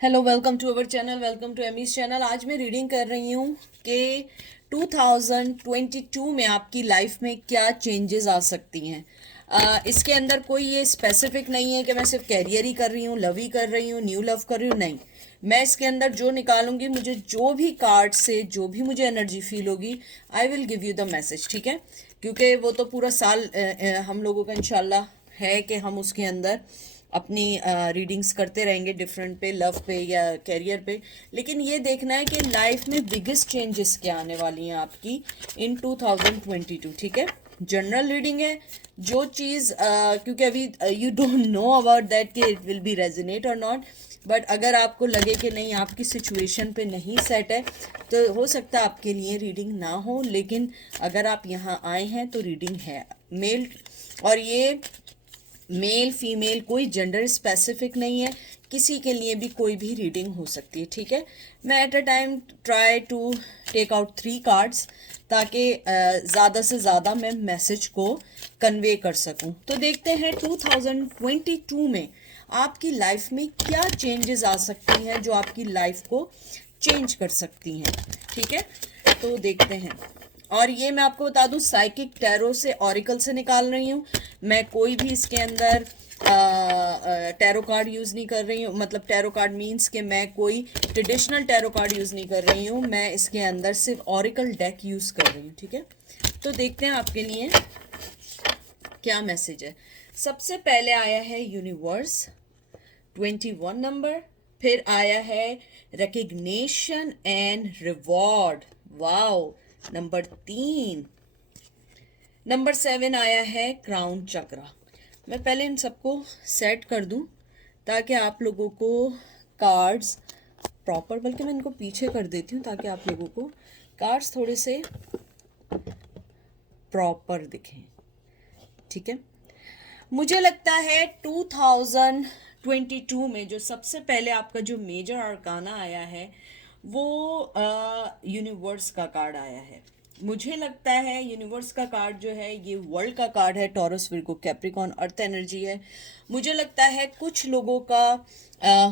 Hello, welcome to our channel, welcome to Amy's channel. आज मैं reading कर रही हूँ कि 2022 में आपकी लाइफ में क्या चेंजेस आ सकती हैं। इसके अंदर कोई ये स्पेसिफिक नहीं है कि मैं सिर्फ कैरियर ही कर रही हूँ, लव ही कर रही हूँ, न्यू लव कर रही हूँ, नहीं। मैं इसके अंदर जो निकालूंगी, मुझे जो भी कार्ड से जो भी मुझे एनर्जी फील होगी, I will give you the message, ठीक है। क्योंकि वो तो पूरा साल हम लोगों का इंशाल्लाह है कि हम उसके अंदर अपनी रीडिंग्स करते रहेंगे, डिफरेंट पे, लव पे या कैरियर पे। लेकिन ये देखना है कि लाइफ में बिगेस्ट चेंजेस क्या आने वाली हैं आपकी इन 2022, ठीक है। जनरल रीडिंग है। जो चीज़ क्योंकि अभी you don't know about that कि इट विल बी रेजोनेट और नॉट, बट अगर आपको लगे कि नहीं आपकी सिचुएशन पे नहीं सेट है, तो हो सकता है आपके लिए रीडिंग ना हो। लेकिन अगर आप यहाँ आए हैं तो रीडिंग है मेल, और ये मेल फीमेल कोई जेंडर स्पेसिफिक नहीं है, किसी के लिए भी कोई भी रीडिंग हो सकती है, ठीक है। मैं at a time try to take out 3 cards, ताकि ज़्यादा से ज़्यादा मैं मैसेज को कन्वे कर सकूं। तो देखते हैं 2022 में आपकी लाइफ में क्या चेंजेस आ सकती हैं जो आपकी लाइफ को चेंज कर सकती हैं, ठीक है। तो देखते हैं। और ये मैं आपको बता दूं, साइकिक टैरो से, ऑरिकल से निकाल रही हूँ। मैं कोई भी इसके अंदर टैरो कार्ड यूज़ नहीं कर रही हूँ। मतलब टैरो कार्ड मीन्स कि मैं कोई ट्रेडिशनल टैरो कार्ड यूज़ नहीं कर रही हूँ, मैं इसके अंदर सिर्फ ऑरिकल डेक यूज़ कर रही हूँ, ठीक है। तो देखते हैं आपके लिए क्या मैसेज है। सबसे पहले आया है यूनिवर्स, 21 नंबर। फिर आया है recognition and reward, wow, number 3। Number 7 आया है क्राउन चक्रा। मैं पहले इन सबको सेट कर दूं ताकि आप लोगों को कार्ड्स प्रॉपर, बल्कि मैं इनको पीछे कर देती हूँ ताकि आप लोगों को कार्ड्स थोड़े से प्रॉपर दिखें, ठीक है। मुझे लगता है 2022 में जो सबसे पहले आपका जो मेजर अरकाना आया है वो यूनिवर्स का कार्ड आया है। मुझे लगता है यूनिवर्स का कार्ड जो है ये वर्ल्ड का कार्ड है, taurus, Virgo, Capricorn, earth energy है। मुझे लगता है कुछ लोगों का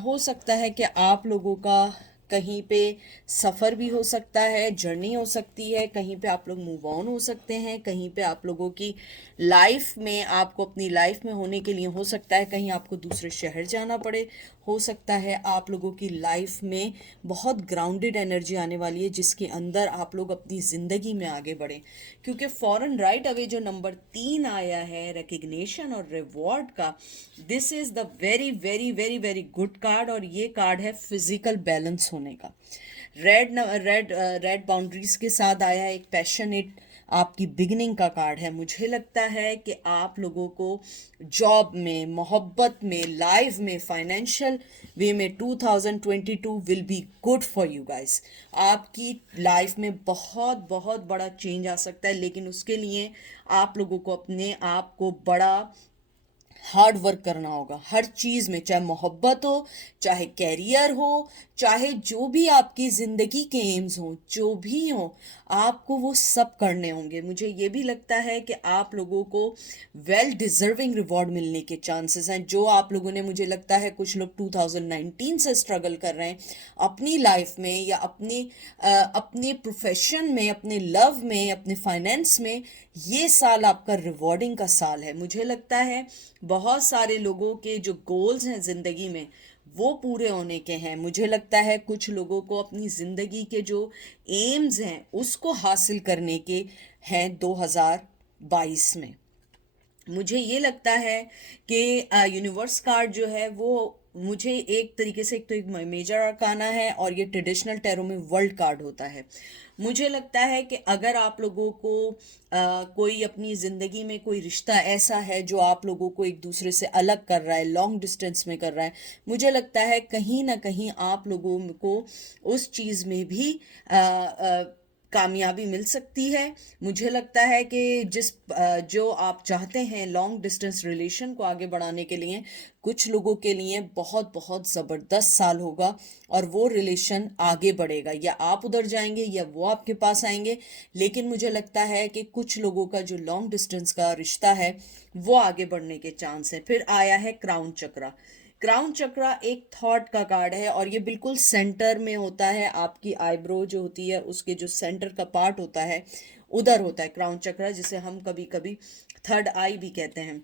हो सकता है कि आप लोगों का कहीं पे सफ़र भी हो सकता है, जर्नी हो सकती है, कहीं पे आप लोग मूव ऑन हो सकते हैं, कहीं पे आप लोगों की लाइफ में, आपको अपनी लाइफ में होने के लिए हो सकता है कहीं आपको दूसरे शहर जाना पड़े। हो सकता है आप लोगों की लाइफ में बहुत ग्राउंडेड एनर्जी आने वाली है जिसके अंदर आप लोग अपनी ज़िंदगी में आगे बढ़ें। क्योंकि फॉरन राइट अवे जो नंबर 3 आया है रिकग्निशन और रिवॉर्ड का, this is the very very very very good card. और ये कार्ड है फिजिकल बैलेंस होने का। रेड बाउंड्रीज के साथ आया है, एक पैशनेट आपकी बिगनिंग का कार्ड है। मुझे लगता है कि आप लोगों को जॉब में, मोहब्बत में, लाइफ में, फाइनेंशियल वे में 2022 will be good for you guys. आपकी लाइफ में बहुत बहुत बड़ा चेंज आ सकता है, लेकिन उसके लिए आप लोगों को अपने आप को बड़ा हार्ड वर्क करना होगा हर चीज़ में, चाहे मोहब्बत हो, चाहे कैरियर हो, चाहे जो भी आपकी ज़िंदगी के एम्स हों, जो भी हो, आपको वो सब करने होंगे। मुझे ये भी लगता है कि आप लोगों को वेल डिज़र्विंग रिवॉर्ड मिलने के चांसेस हैं। जो आप लोगों ने, मुझे लगता है कुछ लोग 2019 से स्ट्रगल कर रहे हैं अपनी लाइफ में, या अपने प्रोफेशन में, अपने लव में, अपने फाइनेंस में, ये साल आपका रिवॉर्डिंग का साल है। मुझे लगता है बहुत सारे लोगों के जो गोल्स हैं ज़िंदगी में वो पूरे होने के हैं। मुझे लगता है कुछ लोगों को अपनी ज़िंदगी के जो एम्स हैं उसको हासिल करने के हैं 2022 में। मुझे ये लगता है कि यूनिवर्स कार्ड जो है वो मुझे एक तरीके से, एक तो एक मेजर अरकाना है और ये ट्रेडिशनल टैरो में वर्ल्ड कार्ड होता है। मुझे लगता है कि अगर आप लोगों को कोई अपनी ज़िंदगी में कोई रिश्ता ऐसा है जो आप लोगों को एक दूसरे से अलग कर रहा है, लॉन्ग डिस्टेंस में कर रहा है, मुझे लगता है कहीं ना कहीं आप लोगों को उस चीज़ में भी कामयाबी मिल सकती है। मुझे लगता है कि जो आप चाहते हैं लॉन्ग डिस्टेंस रिलेशन को आगे बढ़ाने के लिए, कुछ लोगों के लिए बहुत बहुत ज़बरदस्त साल होगा और वो रिलेशन आगे बढ़ेगा। या आप उधर जाएंगे या वो आपके पास आएंगे, लेकिन मुझे लगता है कि कुछ लोगों का जो लॉन्ग डिस्टेंस का रिश्ता है वो आगे बढ़ने के चांस है। फिर आया है क्राउन चक्रा। क्राउन चक्रा एक थॉट का कार्ड है और ये बिल्कुल सेंटर में होता है, आपकी आईब्रो जो होती है उसके जो सेंटर का पार्ट होता है उधर होता है क्राउन चक्रा, जिसे हम कभी कभी थर्ड आई भी कहते हैं।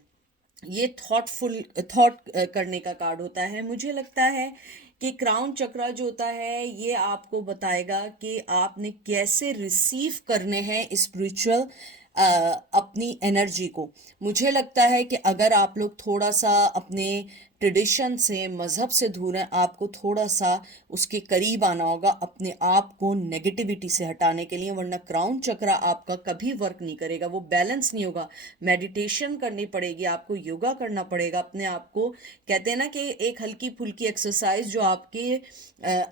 ये थॉट करने का कार्ड होता है। मुझे लगता है कि क्राउन चक्रा जो होता है ये आपको बताएगा कि आपने कैसे रिसीव करने हैं स्पिरिचुअल अपनी एनर्जी को। मुझे लगता है कि अगर आप लोग थोड़ा सा अपने ट्रेडिशन से, मज़हब से दूर हैं, आपको थोड़ा सा उसके करीब आना होगा अपने आप को नेगेटिविटी से हटाने के लिए, वरना क्राउन चक्रा आपका कभी वर्क नहीं करेगा, वो बैलेंस नहीं होगा। मेडिटेशन करनी पड़ेगी आपको, योगा करना पड़ेगा अपने आप को। कहते हैं ना कि एक हल्की फुल्की एक्सरसाइज जो आपके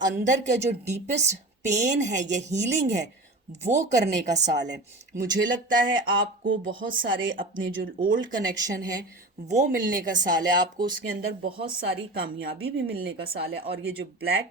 अंदर के जो डीपेस्ट पेन है या हीलिंग है वो करने का साल है। मुझे लगता है आपको बहुत सारे अपने जो ओल्ड कनेक्शन हैं वो मिलने का साल है, आपको उसके अंदर बहुत सारी कामयाबी भी मिलने का साल है। और ये जो ब्लैक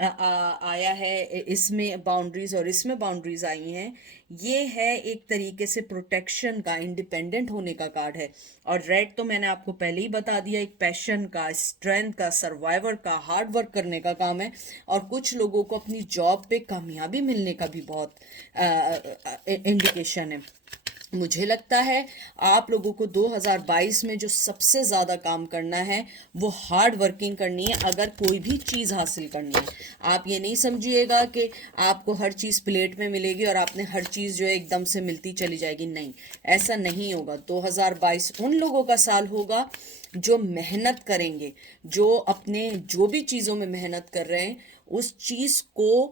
आया है इसमें बाउंड्रीज और इसमें बाउंड्रीज आई हैं, ये है एक तरीके से प्रोटेक्शन का, इंडिपेंडेंट होने का कार्ड है। और रेड तो मैंने आपको पहले ही बता दिया, एक पैशन का, स्ट्रेंथ का, सर्वाइवर का, हार्ड वर्क करने का काम है। और कुछ लोगों को अपनी जॉब पे कामयाबी मिलने का भी बहुत इंडिकेशन है। मुझे लगता है आप लोगों को 2022 में जो सबसे ज़्यादा काम करना है वो हार्ड वर्किंग करनी है, अगर कोई भी चीज़ हासिल करनी है। आप ये नहीं समझिएगा कि आपको हर चीज़ प्लेट में मिलेगी और आपने हर चीज़ जो है एकदम से मिलती चली जाएगी, नहीं, ऐसा नहीं होगा। 2022 उन लोगों का साल होगा जो मेहनत करेंगे, जो अपने जो भी चीज़ों में मेहनत कर रहे हैं उस चीज़ को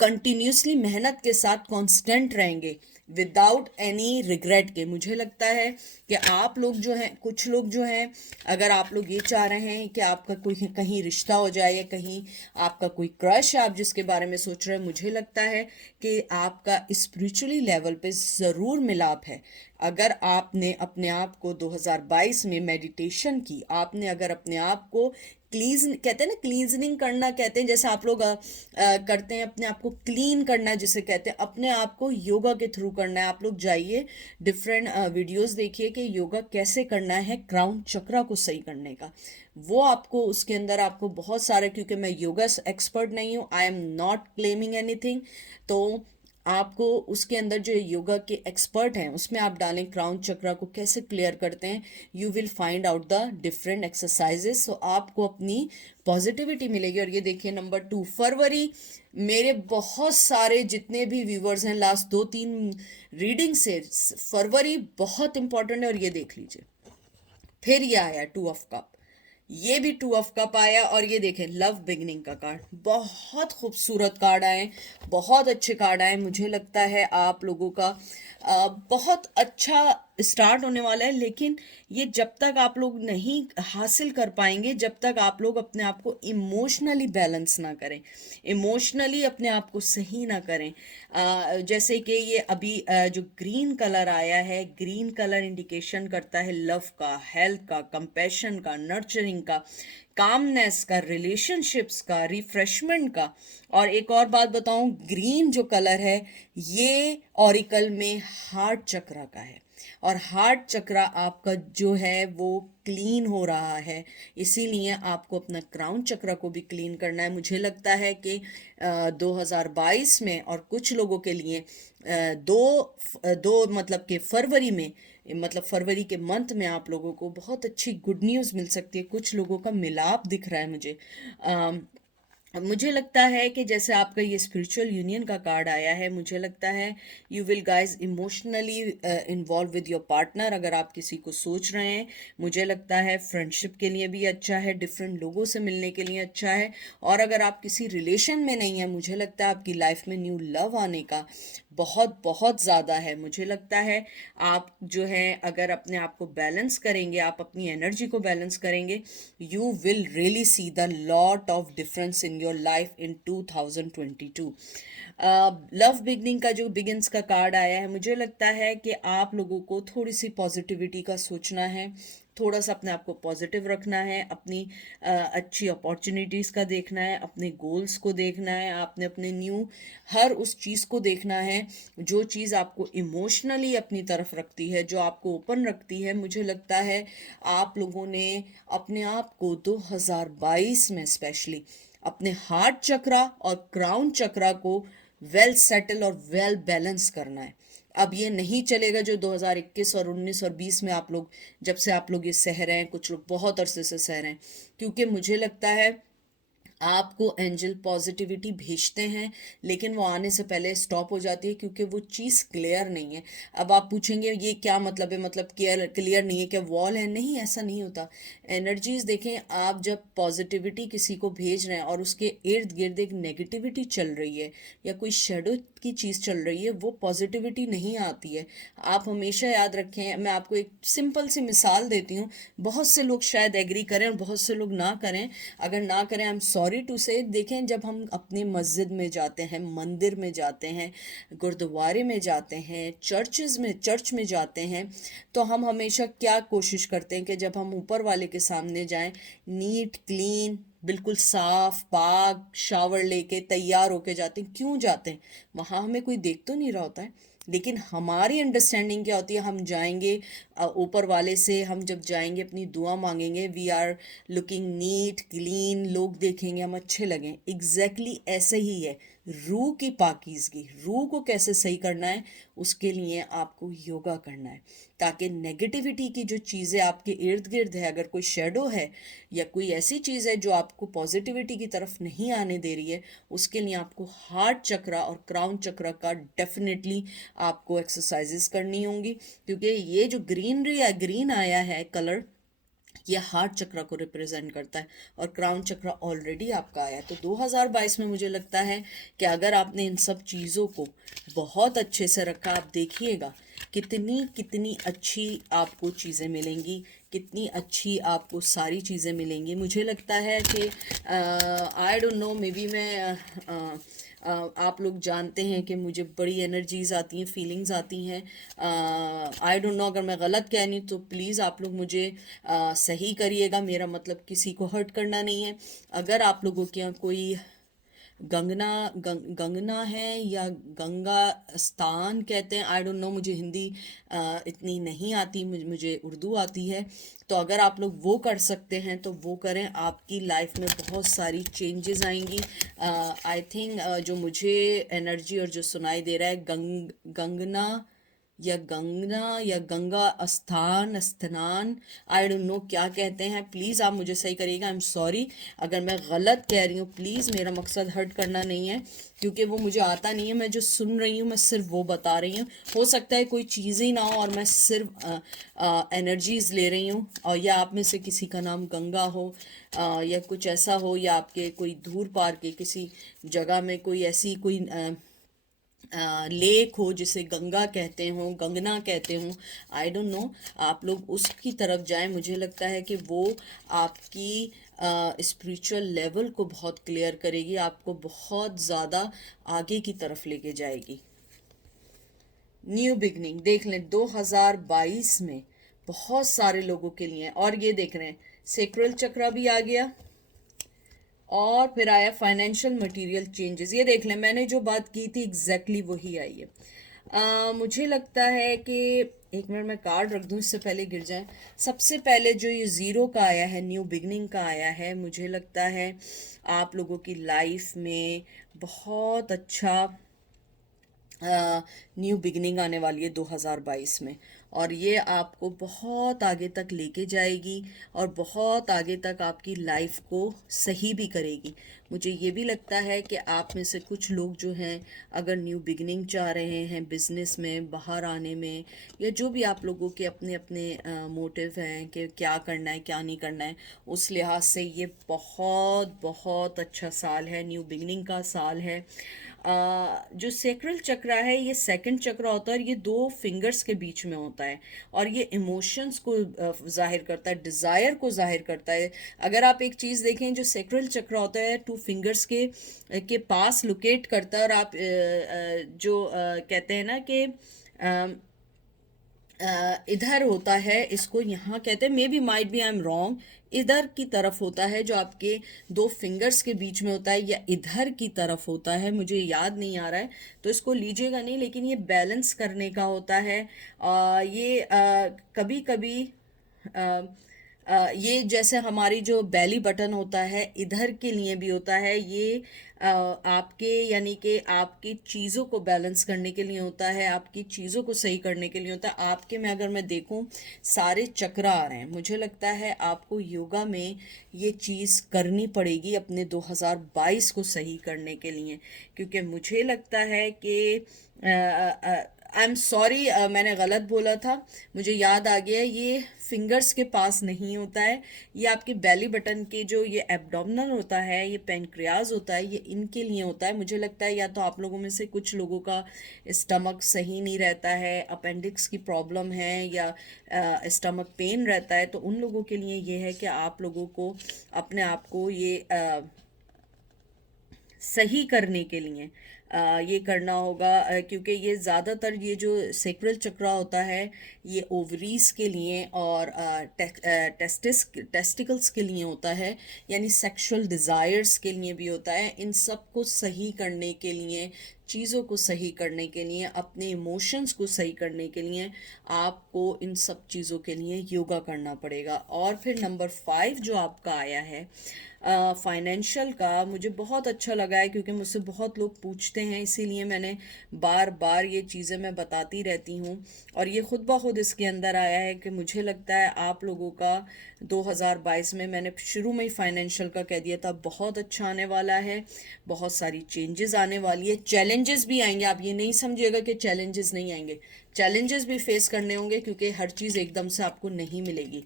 कंटिन्यूसली मेहनत के साथ कांस्टेंट रहेंगे विदाउट एनी रिग्रेट के। मुझे लगता है कि आप लोग जो हैं, कुछ लोग जो हैं, अगर आप लोग ये चाह रहे हैं कि आपका कोई कहीं रिश्ता हो जाए या कहीं आपका कोई क्रश है आप जिसके बारे में सोच रहे हैं, मुझे लगता है कि आपका स्पिरिचुअली लेवल पे ज़रूर मिलाप है। अगर आपने अपने आप को 2022 में मेडिटेशन की, आपने अगर अपने आप को कहते हैं ना क्लीजनिंग करना, कहते हैं जैसे आप लोग करते हैं अपने आप को क्लीन करना जिसे कहते हैं, अपने आप को योगा के थ्रू करना है। आप लोग जाइए डिफरेंट वीडियोस देखिए कि योगा कैसे करना है क्राउन चक्रा को सही करने का, वो आपको उसके अंदर आपको बहुत सारे, क्योंकि मैं योगा एक्सपर्ट नहीं हूँ, I am not claiming anything, तो आपको उसके अंदर जो योगा के एक्सपर्ट हैं उसमें आप डालें क्राउन चक्रा को कैसे क्लियर करते हैं, you will find out the different exercises, so आपको अपनी पॉजिटिविटी मिलेगी। और ये देखिए नंबर 2 फरवरी, मेरे बहुत सारे जितने भी व्यूवर्स हैं लास्ट 2-3 रीडिंग से, फरवरी बहुत इंपॉर्टेंट है। और ये देख लीजिए फिर ये आया 2 ऑफ कप, ये भी 2 ऑफ कप आया। और ये देखें लव बिगनिंग का कार्ड, बहुत खूबसूरत कार्ड आए, बहुत अच्छे कार्ड आए। मुझे लगता है आप लोगों का बहुत अच्छा स्टार्ट होने वाला है, लेकिन ये जब तक आप लोग नहीं हासिल कर पाएंगे, जब तक आप लोग अपने आप को इमोशनली बैलेंस ना करें, इमोशनली अपने आप को सही ना करें। जैसे कि ये अभी जो ग्रीन कलर आया है, ग्रीन कलर इंडिकेशन करता है लव का, हेल्थ का, कंपैशन का, नर्चरिंग का, कामनेस का, रिलेशनशिप्स का, रिफ्रेशमेंट का। और एक और बात बताऊं, ग्रीन जो कलर है ये ऑरिकल में हार्ट चक्रा का है, और हार्ट चक्रा आपका जो है वो क्लीन हो रहा है, इसीलिए आपको अपना क्राउन चक्रा को भी क्लीन करना है। मुझे लगता है कि 2022 में और कुछ लोगों के लिए दो मतलब कि फरवरी में, मतलब फरवरी के मंथ में आप लोगों को बहुत अच्छी गुड न्यूज़ मिल सकती है। कुछ लोगों का मिलाप दिख रहा है मुझे। मुझे लगता है कि जैसे आपका ये स्पिरिचुअल यूनियन का कार्ड आया है, मुझे लगता है you will guys emotionally involve with your partner, अगर आप किसी को सोच रहे हैं। मुझे लगता है फ्रेंडशिप के लिए भी अच्छा है, डिफरेंट लोगों से मिलने के लिए अच्छा है। और अगर आप किसी रिलेशन में नहीं है, मुझे लगता है आपकी लाइफ में न्यू लव आने का बहुत बहुत ज़्यादा है। मुझे लगता है आप जो है अगर अपने आप को बैलेंस करेंगे, आप अपनी एनर्जी को बैलेंस करेंगे, you will really see the lot of difference in your life in 2022। Love beginning का जो बिगिंस का कार्ड आया है, मुझे लगता है कि आप लोगों को थोड़ी सी पॉजिटिविटी का सोचना है, थोड़ा सा अपने आप को पॉजिटिव रखना है, अपनी अच्छी अपॉर्चुनिटीज़ का देखना है, अपने गोल्स को देखना है, आपने अपने न्यू हर उस चीज़ को देखना है जो चीज़ आपको इमोशनली अपनी तरफ रखती है, जो आपको ओपन रखती है। मुझे लगता है आप लोगों ने अपने आप को 2022 में स्पेशली अपने हार्ट चक्रा और क्राउन चक्रा को वेल सेटल और वेल बैलेंस करना है। अब ये नहीं चलेगा जो 2021 और 19 और 20 में आप लोग, जब से आप लोग ये सह रहे हैं, कुछ लोग बहुत अरसे से सह रहे हैं, क्योंकि मुझे लगता है आपको एंजल पॉजिटिविटी भेजते हैं लेकिन वो आने से पहले स्टॉप हो जाती है क्योंकि वो चीज़ क्लियर नहीं है। अब आप पूछेंगे ये क्या मतलब है, मतलब क्लियर क्लियर नहीं है, क्या वॉल है? नहीं, ऐसा नहीं होता। एनर्जीज देखें, आप जब पॉजिटिविटी किसी को भेज रहे हैं और उसके इर्द गिर्द एक नेगेटिविटी चल रही है या कोई शेडो की चीज़ चल रही है, वो पॉजिटिविटी नहीं आती है। आप हमेशा याद रखें, मैं आपको एक सिंपल सी मिसाल देती हूँ, बहुत से लोग शायद एग्री करें और बहुत से लोग ना करें। अगर ना करें, आई एम सॉरी टू से। देखें, जब हम अपने मस्जिद में जाते हैं, मंदिर में जाते हैं, गुरुद्वारे में जाते हैं, चर्च में जाते हैं, तो हम हमेशा क्या कोशिश करते हैं कि जब हम ऊपर वाले के सामने जाएं, नीट क्लीन, बिल्कुल साफ पाक शावर लेके तैयार होके जाते हैं। क्यों जाते हैं? वहाँ हमें कोई देख तो नहीं रहा होता है, लेकिन हमारी अंडरस्टैंडिंग क्या होती है, हम जाएंगे ऊपर वाले से, हम जब जाएंगे अपनी दुआ मांगेंगे, we are looking neat clean, लोग देखेंगे हम अच्छे लगें। एग्जैक्टली ऐसे ही है रूह की पाकीज़गी। रूह को कैसे सही करना है, उसके लिए आपको योगा करना है, ताकि नेगेटिविटी की जो चीज़ें आपके इर्द गिर्द है, अगर कोई शेडो है या कोई ऐसी चीज़ है जो आपको पॉजिटिविटी की तरफ नहीं आने दे रही है, उसके लिए आपको हार्ट चक्रा और क्राउन चक्रा का डेफिनेटली आपको एक्सरसाइजेस करनी होंगी, क्योंकि ये जो ग्रीनरी है, ग्रीन आया है कलर, ये हार्ट चक्र को रिप्रेजेंट करता है और क्राउन चक्र ऑलरेडी आपका आया है। तो 2022 में मुझे लगता है कि अगर आपने इन सब चीज़ों को बहुत अच्छे से रखा, आप देखिएगा कितनी कितनी अच्छी आपको चीज़ें मिलेंगी, कितनी अच्छी आपको सारी चीज़ें मिलेंगी। मुझे लगता है कि I don't know, may be मैं आप लोग जानते हैं कि मुझे बड़ी एनर्जीज आती हैं, फीलिंग्स आती हैं। आई डोंट नो, अगर मैं गलत कह रही हूँ तो प्लीज़ आप लोग मुझे सही करिएगा। मेरा मतलब किसी को हर्ट करना नहीं है। अगर आप लोगों के यहाँ कोई गंगना है या गंगा स्थान कहते हैं, आई डोंट नो, मुझे हिंदी इतनी नहीं आती, मुझे उर्दू आती है। तो अगर आप लोग वो कर सकते हैं तो वो करें, आपकी लाइफ में बहुत सारी चेंजेस आएंगी। आई थिंक जो मुझे एनर्जी और जो सुनाई दे रहा है, गंगना या गंगा स्थान, स्नान, आई डोंट नो क्या कहते हैं। प्लीज़ आप मुझे सही करिएगा। आई एम सॉरी अगर मैं गलत कह रही हूँ, प्लीज़, मेरा मकसद हर्ट करना नहीं है, क्योंकि वो मुझे आता नहीं है। मैं जो सुन रही हूँ मैं सिर्फ वो बता रही हूँ। हो सकता है कोई चीज़ ही ना हो और मैं सिर्फ एनर्जीज ले रही हूँ, और या आप में से किसी का नाम गंगा हो या कुछ ऐसा हो, या आपके कोई दूर पार के किसी जगह में कोई ऐसी कोई लेक हो जिसे गंगा कहते हो, गंगना कहते हो, आई डोंट नो, आप लोग उसकी तरफ जाएं। मुझे लगता है कि वो आपकी स्पिरिचुअल लेवल को बहुत क्लियर करेगी, आपको बहुत ज़्यादा आगे की तरफ लेके जाएगी। न्यू बिगनिंग देख लें 2022 में बहुत सारे लोगों के लिए, और ये देख रहे हैं सेक्रल चक्रा भी आ गया, और फिर आया फाइनेंशियल मटेरियल चेंजेस। ये देख लें, मैंने जो बात की थी एग्जैक्टली वही आई है। मुझे लगता है कि एक मिनट मैं कार्ड रख दूं इससे पहले गिर जाए। सबसे पहले जो ये ज़ीरो का आया है, न्यू बिगनिंग का आया है, मुझे लगता है आप लोगों की लाइफ में बहुत अच्छा न्यू बिगनिंग आने वाली है 2022 में, और ये आपको बहुत आगे तक लेके जाएगी और बहुत आगे तक आपकी लाइफ को सही भी करेगी। मुझे ये भी लगता है कि आप में से कुछ लोग जो हैं, अगर न्यू बिगनिंग चाह रहे हैं बिजनेस में बाहर आने में, या जो भी आप लोगों के अपने अपने मोटिव हैं कि क्या करना है क्या नहीं करना है, उस लिहाज से ये बहुत बहुत अच्छा साल है, न्यू बिगनिंग का साल है। जो सेक्रल चक्रा है, ये सेकंड चक्रा होता है और ये दो फिंगर्स के बीच में होता है, और ये इमोशंस को जाहिर करता है, डिज़ायर को जाहिर करता है। अगर आप एक चीज़ देखें, जो सेक्रल चक्रा होता है टू फिंगर्स के पास लोकेट करता है, और आप जो कहते हैं ना कि इधर होता है, इसको यहाँ कहते हैं, maybe might be I am wrong, इधर की तरफ होता है जो आपके दो फिंगर्स के बीच में होता है, या इधर की तरफ होता है, मुझे याद नहीं आ रहा है, तो इसको लीजिएगा नहीं, लेकिन ये बैलेंस करने का होता है। ये कभी कभी ये जैसे हमारी जो बेली बटन होता है, इधर के लिए भी होता है ये। आपके यानी कि आपकी चीज़ों को बैलेंस करने के लिए होता है, आपकी चीज़ों को सही करने के लिए होता है। आपके में अगर मैं देखूं सारे चक्र आ रहे हैं, मुझे लगता है आपको योगा में ये चीज़ करनी पड़ेगी अपने 2022 को सही करने के लिए, क्योंकि मुझे लगता है कि आई एम सॉरी, मैंने गलत बोला था, मुझे याद आ गया, ये फिंगर्स के पास नहीं होता है, ये आपके बेली बटन के जो ये एब्डोमिनल होता है, ये पेनक्रियाज होता है, ये इनके लिए होता है। मुझे लगता है या तो आप लोगों में से कुछ लोगों का स्टमक सही नहीं रहता है, अपेंडिक्स की प्रॉब्लम है, या स्टमक पेन रहता है, तो उन लोगों के लिए ये है कि आप लोगों को अपने आप को ये सही करने के लिए ये करना होगा, क्योंकि ये ज़्यादातर ये जो सेक्रल चक्रा होता है ये ओवरीज के लिए और टेस्टिकल्स के लिए होता है, यानी सेक्सुअल डिज़ायर्स के लिए भी होता है। इन सब को सही करने के लिए, चीज़ों को सही करने के लिए, अपने इमोशंस को सही करने के लिए आपको इन सब चीज़ों के लिए योगा करना पड़ेगा। और फिर नंबर 5 जो आपका आया है फाइनेंशियल का, मुझे बहुत अच्छा लगा है, क्योंकि मुझसे बहुत लोग पूछते हैं, इसीलिए मैंने बार बार ये चीज़ें मैं बताती रहती हूँ। और ये खुद ब खुद इसके अंदर आया है कि मुझे लगता है आप लोगों का 2022 में, मैंने शुरू में ही फाइनेंशियल का कह दिया था, बहुत अच्छा आने वाला है, बहुत सारी चेंजेस आने वाली है, चैलेंजेस भी आएंगे। आप ये नहीं समझिएगा कि चैलेंजेस नहीं आएंगे, चैलेंजेस भी फेस करने होंगे, क्योंकि हर चीज़ एकदम से आपको नहीं मिलेगी।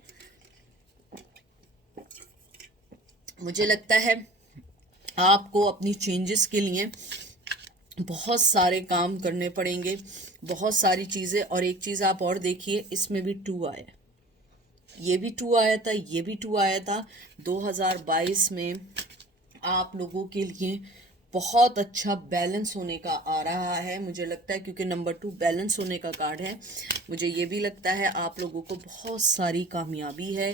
मुझे लगता है आपको अपनी चेंजेस के लिए बहुत सारे काम करने पड़ेंगे, बहुत सारी चीज़ें। और एक चीज़ आप और देखिए, इसमें भी 2 आया, ये भी 2 आया था, ये भी 2 आया था। 2022 में आप लोगों के लिए बहुत अच्छा बैलेंस होने का आ रहा है, मुझे लगता है, क्योंकि नंबर 2 बैलेंस होने का कार्ड है। मुझे ये भी लगता है आप लोगों को बहुत सारी कामयाबी है,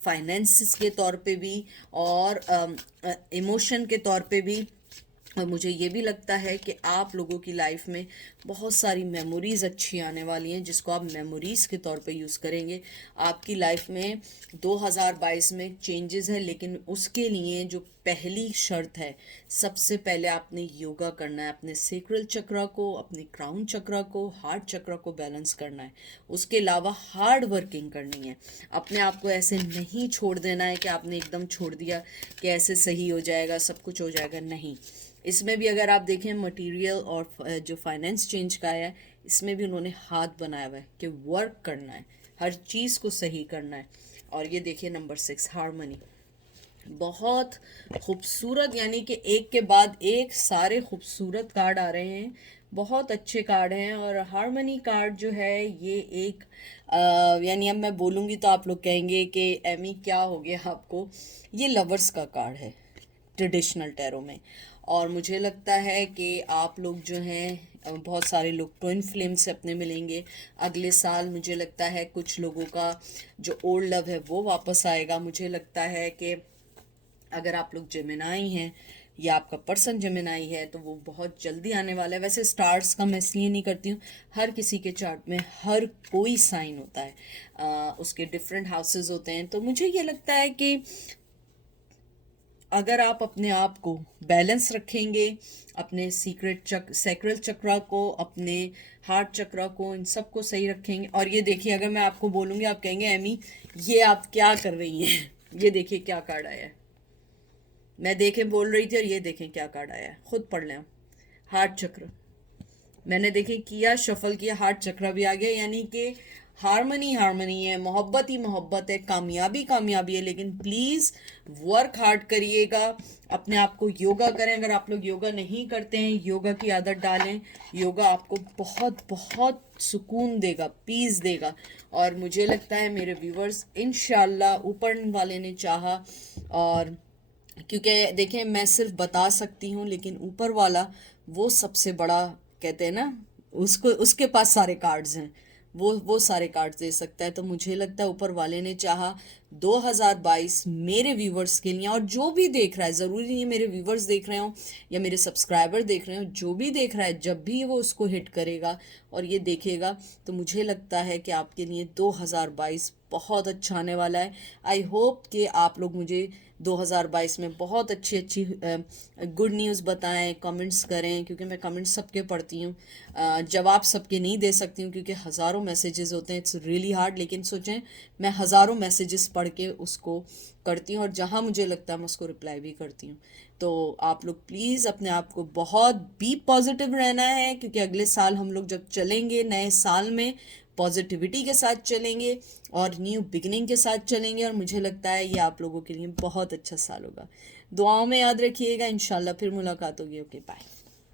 फाइनेंसिस के तौर पे भी और इमोशन के तौर पे भी। और मुझे ये भी लगता है कि आप लोगों की लाइफ में बहुत सारी मेमोरीज़ अच्छी आने वाली हैं, जिसको आप मेमोरीज़ के तौर पे यूज़ करेंगे। आपकी लाइफ में 2022 में चेंजेस है, लेकिन उसके लिए जो पहली शर्त है, सबसे पहले आपने योगा करना है, अपने सेक्रल चक्रा को, अपने क्राउन चक्रा को, हार्ट चक्रा को बैलेंस करना है। उसके अलावा हार्ड वर्किंग करनी है, अपने आप को ऐसे नहीं छोड़ देना है कि आपने एकदम छोड़ दिया कि ऐसे सही हो जाएगा, सब कुछ हो जाएगा, नहीं। इसमें भी अगर आप देखें मटेरियल और जो फाइनेंस चेंज का है, इसमें भी उन्होंने हाथ बनाया हुआ है कि वर्क करना है, हर चीज़ को सही करना है। और ये देखिए नंबर 6 हारमनी, बहुत खूबसूरत, यानी कि एक के बाद एक सारे खूबसूरत कार्ड आ रहे हैं, बहुत अच्छे कार्ड हैं। और हारमनी कार्ड जो है ये एक यानी अब मैं बोलूँगी तो आप लोग कहेंगे कि एमी क्या हो गया आपको, ये लवर्स का कार्ड है ट्रेडिशनल टैरो में। और मुझे लगता है कि आप लोग जो हैं, बहुत सारे लोग ट्विन फ्लेम से अपने मिलेंगे अगले साल। मुझे लगता है कुछ लोगों का जो ओल्ड लव है वो वापस आएगा। मुझे लगता है कि अगर आप लोग जेमिनाई हैं या आपका पर्सन जेमिनाई है तो वो बहुत जल्दी आने वाला है। वैसे स्टार्स का मैं इसलिए नहीं करती हूँ, हर किसी के चार्ट में हर कोई साइन होता है, उसके डिफरेंट हाउसेस होते हैं। तो मुझे ये लगता है कि अगर आप अपने आप को बैलेंस रखेंगे, अपने सैक्रल चक्रा को, अपने हार्ट चक्रा को, इन सब को सही रखेंगे। और ये देखिए, अगर मैं आपको बोलूँगी आप कहेंगे एमी ये आप क्या कर रही हैं ये देखिए क्या कार्ड आया है, मैं देखें बोल रही थी और ये देखें क्या कार्ड आया है, खुद पढ़ लें। हार्ट चक्र मैंने देखे किया, शफल किया, हार्ट चक्र भी आ गया, यानी कि हारमनी है, मोहब्बत ही मोहब्बत है, कामयाबी कामयाबी है। लेकिन प्लीज़ वर्क हार्ड करिएगा, अपने आप को योगा करें। अगर आप लोग योगा नहीं करते हैं, योगा की आदत डालें। योगा आपको बहुत बहुत सुकून देगा, पीस देगा। और मुझे लगता है मेरे व्यूवर्स, इंशाल्लाह ऊपर वाले ने चाहा, और क्योंकि देखें मैं सिर्फ बता सकती हूँ, लेकिन ऊपर वाला वो सबसे बड़ा कहते हैं ना, उसको उसके पास सारे कार्ड्स हैं, वो सारे कार्ड्स दे सकता है। तो मुझे लगता है ऊपर वाले ने चाहा 2022 मेरे व्यूवर्स के लिए, और जो भी देख रहा है, ज़रूरी नहीं है मेरे व्यूवर्स देख रहे हो या मेरे सब्सक्राइबर देख रहे हो, जो भी देख रहा है, जब भी वो उसको हिट करेगा और ये देखेगा, तो मुझे लगता है कि आपके लिए 2022 बहुत अच्छा आने वाला है। आई होप कि आप लोग मुझे 2022 में बहुत अच्छी अच्छी गुड न्यूज़ बताएं, कमेंट्स करें, क्योंकि मैं कमेंट्स सबके पढ़ती हूँ। जवाब सबके नहीं दे सकती हूँ क्योंकि हज़ारों मैसेजेस होते हैं, इट्स रियली हार्ड, लेकिन सोचें मैं हज़ारों मैसेजेस पढ़ के उसको करती हूँ, और जहाँ मुझे लगता है मैं उसको रिप्लाई भी करती हूँ। तो आप लोग प्लीज़ अपने आप को बहुत बी पॉजिटिव रहना है, क्योंकि अगले साल हम लोग जब चलेंगे नए साल में पॉजिटिविटी के साथ चलेंगे और न्यू बिगिनिंग के साथ चलेंगे, और मुझे लगता है ये आप लोगों के लिए बहुत अच्छा साल होगा। दुआओं में याद रखिएगा, इंशाल्लाह फिर मुलाकात होगी। Okay bye.